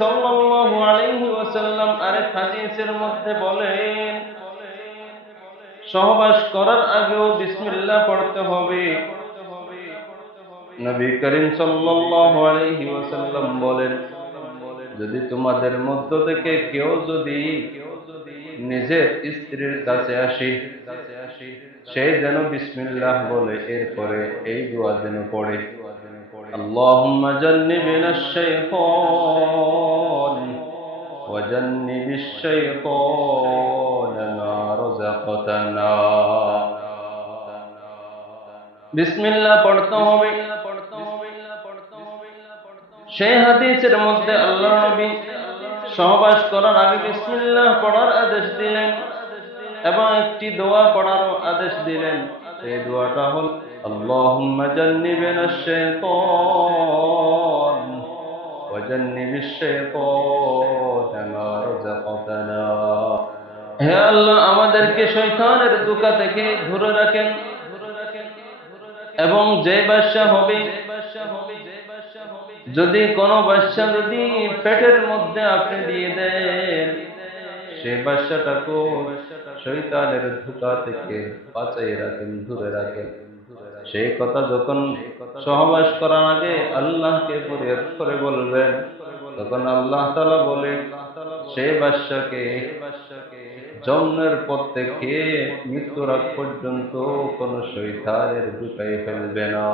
সাল্লাল্লাহু আলাইহি ওয়াসাল্লাম আরেক হাদিসের মধ্যে বলেন, সহবাস করার আগেও বিসমিল্লাহ পড়তে হবে। নবী করিম সাল্লাল্লাহু আলাইহি ওয়াসাল্লাম বলেন, যদি তোমাদের মধ্য থেকে কেউ যদি নিজের স্ত্রীর কাছে আসে, সে যেন বিসমিল্লাহ বলে এরপরে এই দোয়া যেন পড়ে, আল্লাহুম্মা জান্নিবিনাশ শাইতান ওয়া জান্নিবিশ শাইতান মা রাযাকতানা। বিসমিল্লাহ পড়তে হবে। সেই হাদিসের মধ্যে আল্লাহ নবী সহবাস করার আগে বিসমিল্লাহ পড়ার আদেশ দিলেন এবং একটি দোয়া পড়ারও আদেশ দিলেন। সেই দোয়াটা হল, আল্লাহুম্মা জান্নিবিনাশ শাইতান ওয়া জান্নিবিশ শাইতান মা রাযাকতানা। হে আল্লাহ, আমাদেরকে শয়তানের ধোঁকা থেকে দূরে রাখেন এবং যে বাদশা হবে, যদি কোনো বাদশা যদি পেটের মধ্যে আপনি দিয়ে দেন, সেই বাদশাটাকে শয়তানের ধোঁকা থেকে বাঁচাই রাখেন, দূরে রাখেন। সেই কথা যখন সহবাস করার আগে আল্লাহকে ফরিয়াদ করে বলবেন, তখন আল্লাহ তাআলা বলে সেই বাদশাকে জন্মের পর থেকে মৃত্যুর আগ পর্যন্ত কোন শয়তানের ধোঁকায় ফেলবে না।